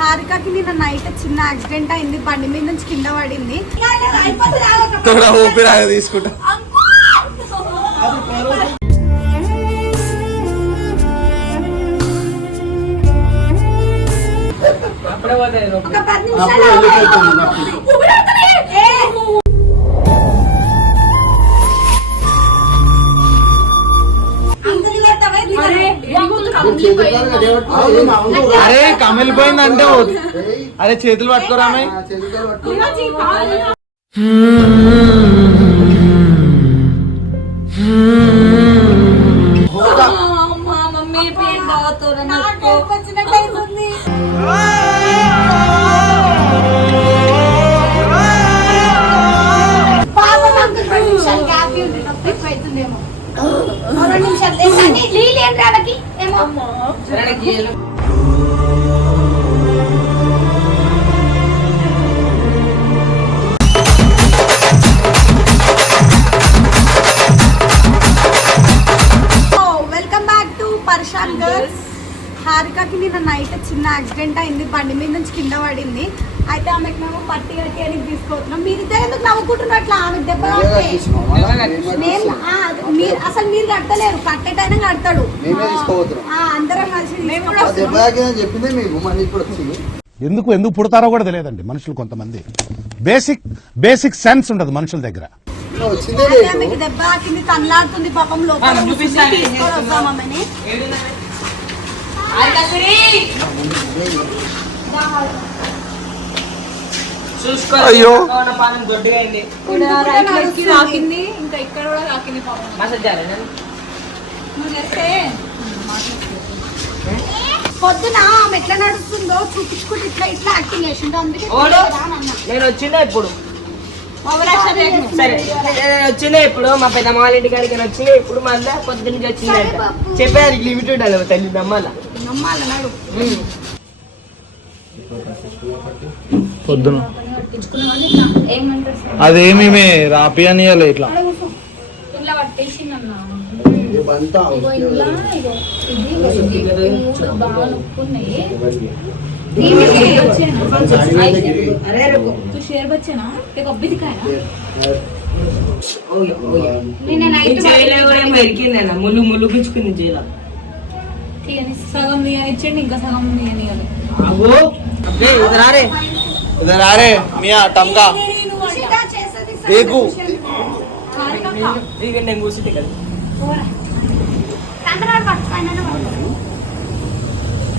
హారికకి నిన్న నైట్ చిన్న యాక్సిడెంట్ అయింది. బండి మీద నుంచి కింద పడింది. తీసుకుంటా. ఒక పది నిమిషాలు దిగలే. అరే కమిలిపోయింది అంటే అరే చేతులు పట్టుకోరామే అమ్మా, పర్షాన్ గర్ల్స్ హారికకి నిన్న నైట్ చిన్న యాక్సిడెంట్ అయింది. బండి మీద నుంచి కింద పడింది. అయితే ఆమెకి మేము పట్టి కట్టి అని తీసుకుంటున్నాం మీరు ఇద్దరు ఎందుకు నవ్వుకుంటున్నట్లు ఆమె దెబ్బ నేను మీరు అసలు మీరు కట్టలేరు. కట్టేటైనా కడతాడు. మేమే తీసుకోబోతున్నాం. ఆ, అందరం కలిసి ఎందుకు ఎందుకు పుడతారో కూడా తెలియదండి మనుషులు కొంతమంది. బేసిక్ బేసిక్ సెన్స్ ఉండదు మనుషుల దగ్గర. వచ్చిందే లేదు. దెబ్బ తనలాడుతుంది పాపం లోపల తీసుకొని అయ్యో. తాకింది ఇంకా ఇక్కడ కూడా తాకింది పాపం. నువ్వు చేస్తే? పొద్దున ఆమె ఎట్లా నడుస్తుందో చూపించుకుంటే ఇట్లా ఇట్లా యాక్టింగ్ చేసిండు అందుకే. నేను వచ్చిందా ఇప్పుడు. సరే వచ్చిందా ఇప్పుడు మా పెద్ద వాళ్ళ ఇంటి కాడికి నేను వచ్చిందా ఇప్పుడు మళ్ళీ పొద్దున్న నుంచి వచ్చిందంట సరే బాబు. చెప్పేదానికి లిమిట్ ఉండాలి తల్లి నమ్మాల పొద్దున? అదేమి రాపియనియలే ఇట్లా ఇలా పట్టేసిందన్నా ఇవంతా ఇగో ఇలా ఇగో ఇది ఇగో ఇది ఈ మూడు బాగా నొప్పున్నాయి तू शेर बच्चे ना ते कब्बी दिखाया నిన్న నైట్ చేయలే కూడా ఏమో ఎరికిందేనా ముళ్ళు ముళ్ళు గుచ్చుకుంది చేయాల సగం నీయనిచ్చండి ఇంకా సగం నీయనియాలి అగో అబ్బే ఇదరారే అరే మియా టంకా దేకు ఇక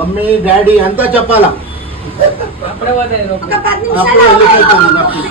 మమ్మీ డాడీ అంతా చెప్పాలా? అప్పుడే పోతాయి నొప్పి. ఒక పది అప్పుడు.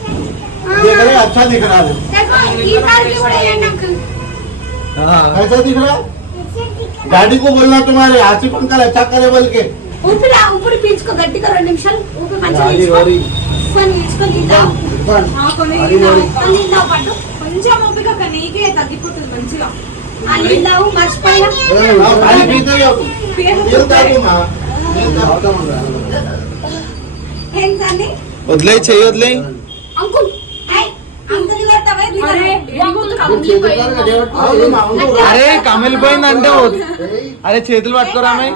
देख रहे अच्छा दिख रहा है देखो, ఈ కారుకి కూడా వేయండి అంకుల్. ऐसा दिख रहा है गाड़ी को बोलना तुम्हारे आसिफ अंकल अच्छा करे बोल के ఊపిరి ఆ ఊపిరి పీల్చుకో గట్టిగా రెండు నిమిషాలు ఊపిరి మంచిగా అది పీల్చుకో. వరి. కొన్ని పీల్చుకో, నీళ్ళు తాగు. ఇర్ఫాన్, ఆ, కొన్ని అది నీళ్ళు వరి. తాగు. కొన్ని నీళ్ళు తాగు పట్టు. కొంచెం ఓపిక ఒక నీకే తగ్గిపోతుంది మంచిగా ఆ నీళ్ళు తాగు, మర్చిపోయినా आओ, पानी पीते हो ये ताकू माँ ये ताकू। తాగుతాం రా. ఏంటండి వదిలే చెయ్యి వదిలే అంకుల్ అరే కమిలిపోయిందంటే వద్- ఏయ్, అరే చేతులు పట్టుకోరా అమ్మాయి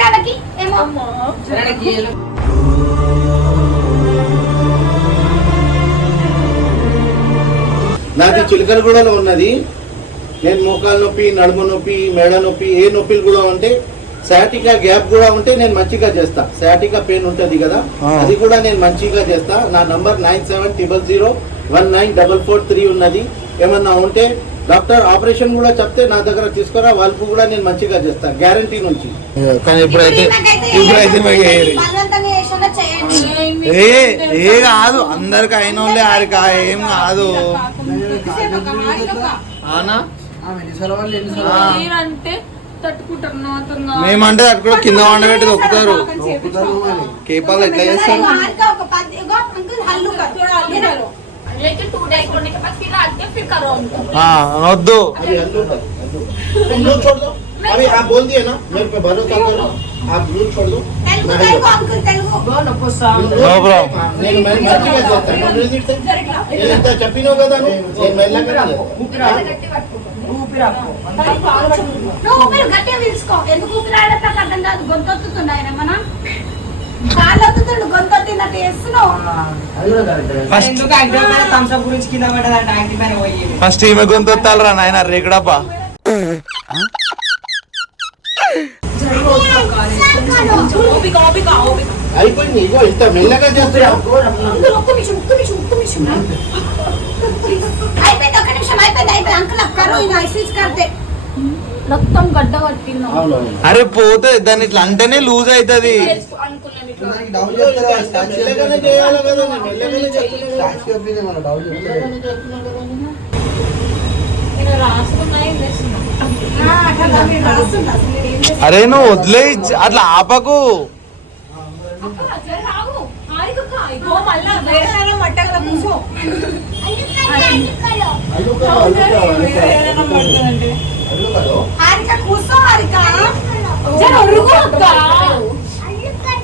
రావకి? ఏమో. సరే గీయలు నాది చిలకలగూడలో ఉన్నది. నేను మోకాలు నొప్పి నడుము నొప్పి మెడ నొప్పి ఏ నొప్పిలు కూడా ఉంటే శాటికా గ్యాప్ కూడా ఉంటే నేను మంచిగా చేస్తా. శాటికా పెయిన్ ఉంటది కదా. అది కూడా నేను మంచిగా చేస్తా. నా number nine seven triple zero one nine double four three ఉన్నది. ఏమన్నా ఉంటే డాక్టర్ ఆపరేషన్ కూడా చెప్తే నా దగ్గర తీసుకురా వాళ్ళకు కూడా నేను మంచిగా చేస్తా గ్యారంటీ నుంచి. కానీ ఇప్పుడైతే. ఏ ఏ కాదు అందరికి అయిన వాళ్ళే ఆరిక ఏం కాదు. అవునా ఆమె ఎన్నిసార్లు వాళ్ళు ఎన్నిసార్లు ఆ. అంటే తట్టుకుంటారు నాతో మేమంటే అక్కడ కూడా కింద వండబెట్టి దొక్కుతారు ఒప్పుతారు మరి. కేపాలు ఎట్లా చేస్తారు హారిక ఒక పది ఇగో అంకుల్ హల్లు కరు. लेकिन टू डेज करने के बाद फिर रात के फिर करो हमको ఆ, వద్దు अरे हल्लो कर, हल्लो। तुम लोग छोड़ दो अभी आप बोल दिए ना मेरे पे भरोसा करो आप दूध छोड़ दो తెలుగు मैं తెలుగు हल्लो। అంకుల్ తెలుగు నొప్పి వస్తా ఉంది. No problem. నేను మరి మంచిగా చేస్తాను నువ్వు నిలదీస్తే? నేను ఇంత చెప్పినావు కదా నువ్వు నేను మెల్లగా కదా. ఊపిరి ఆపు. నువ్వు ఊపిరి గట్టిగా పీల్చుకో. ఎందుకు ఊపిరి ఆడతా అర్థం కాదు. గొంతొత్తుతుండ ఆయన మన. కాళ్ళు ఒత్తుతుండు గొంతొత్తినట్టు చేస్తున్నావు. అది కూడా కరెక్ట్. ఫస్ట్ ఈమె గొంతొత్తాలరా నాయన ఓపిక అయిపోయింది ఇగో ఇంత మెల్లగా చేస్తున్నావు. గడ్డ పట్టింది అరే పోతే దాన్ని ఇట్లా అంటేనే లూజ్ అవుతుంది? అరే నువ్వు వదిలే అట్లా ఆపకు. మళ్ళా వేరే మట్టగల కూర్చో.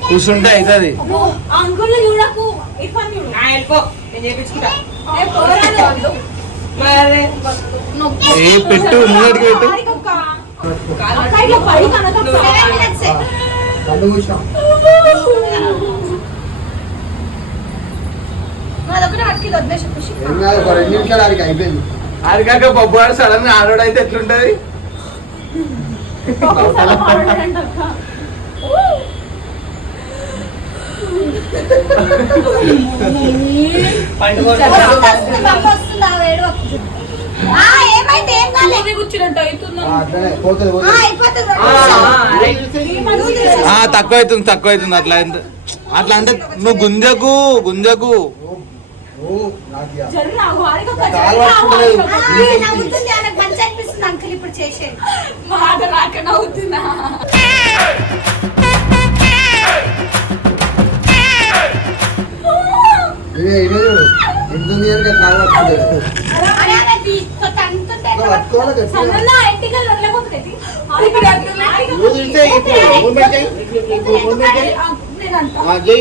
కూర్చుంటే అవుతుంది అంకుల్ చూడకు ఇర్ఫాన్ చూడు ఆ, వెళ్ళిపో నేను చేపించుకుంటా ఏ పోరాడు వద్దు. మరి నొక్కు. ఏ పెట్టు ముంగడికి పెట్టు పడి కనక సెవెన్ మినిట్స్ కళ్ళు మూసాం. అదొకటి అక్కి వదిలేసి ఖుషి ఏం కాదు, ఒక రెండు నిమిషాలు ఆడికి అయిపోయింది అది కాక పప్పు ఆడు సడన్గా ఆడోడు అయితే ఎట్లుంటది? ఏం కూర్చున్నట్టు అవుతుందా తక్కువ అవుతుంది తక్కువ అవుతుంది అట్లా అట్లా అంటే నువ్వు గుంజకు గుంజకు. నవ్వుతుంది ఆయనకు మంచి అనిపిస్తుంది అంకుల్ ఇప్పుడు చేసేది మాట రాక నవ్వుతున్నా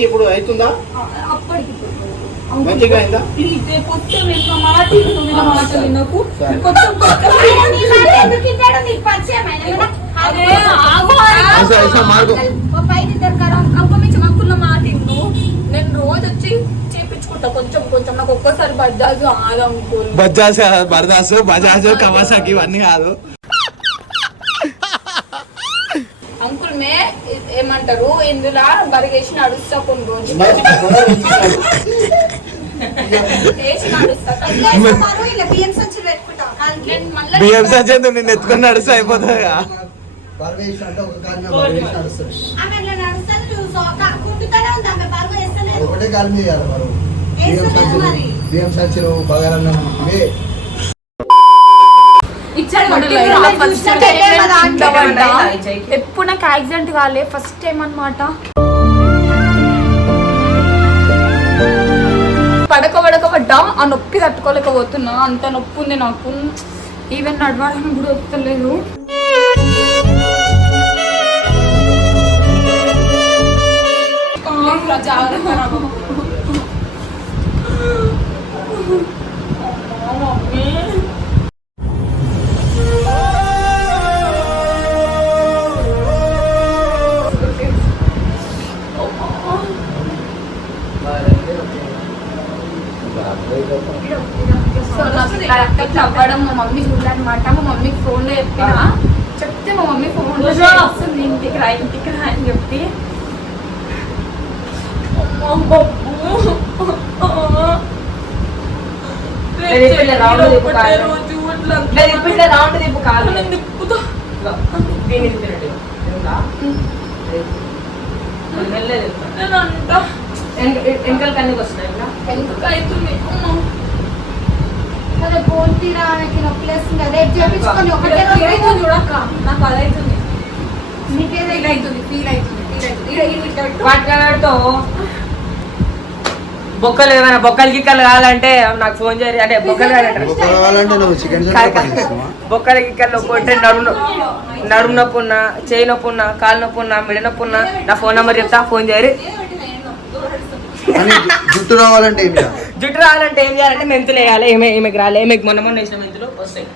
ఇప్పుడు మూమెంట్ నేను రోజు వచ్చి చేపించుకుంటా. కొంచెం కొంచెం నాకు ఒక్కసారి ఆదనుకోరు బజాజ్ బర్దాస్ బజాజ్ కవాసాకి ఇవన్నీ కాదు. అంకుల్ మే ఏమంటారు? ఇందులో బరిగేసి నడుస్తా కొన్ని రోజులు బియ్యం సంచేత నిన్ను ఎత్తుకొని నడిస్తే అయిపోతుంది కాలు మీద బరువు. బియ్యం సంచులు. బియ్యం సంచులు బగారన్నం ఇవే. ఎప్పుడు నాకు యాక్సిడెంట్ కాలే ఫస్ట్ టైం అన్నమాట. నొప్పి తట్టుకోలేకపోతున్నా. అంత నొప్పి ఉంది నాకు. ఈవెన్ నడవడానికి కూడా వస్తలేదు. సో ఇట్లా అవ్వడం మా మమ్మీ చూడాలన్నమాట మా మమ్మీ ఫోన్లో చెప్పిన చెప్తే మా మమ్మీ ఫోన్లో వస్తుంది ఇంటికి రా ఇంటికి రా అని చెప్పి. వెనక- వెనకాల కన్నుకి వస్తున్నాయి ఎందుకు అవుతుంది. అదే బోన్ తీరా ఆమెకి నొప్పి లేస్తుంది. రేపు చేపించుకొని ఒకటే రోజు ఇదైతే చూడక్క. నాకు అదైతుంది. నీకేదో ఫీల్ అవుతుంది ఫీల్ అవుతుంది ఫీల్ అవుతుంది. వాటితో బొక్కలు ఏమైనా బొక్కలు గిక్కలు కావాలంటే నాకు ఫోన్ చేయాలి అంటే బొక్కలు కావాలంటే. బొక్కల గిక్కలు నొప్పి ఉంటే నడుము నొ- నడుము నొప్పి ఉన్నా చేయి నొప్పి ఉన్నా కాలు నొప్పి ఉన్నా మెడ నొప్పి ఉన్నా నా ఫోన్ నెంబర్ చెప్తా ఫోన్ చేయరు. అని జుట్టు రావాలంటే ఏమి చేయాలి? జుట్టు రావాలంటే ఏం చేయాలంటే మెంతులు వేయాలి ఏమే ఏమేకి రాలే ఏమేకి మొన్న మొన్న వేసిన మెంతులు వస్తాయి.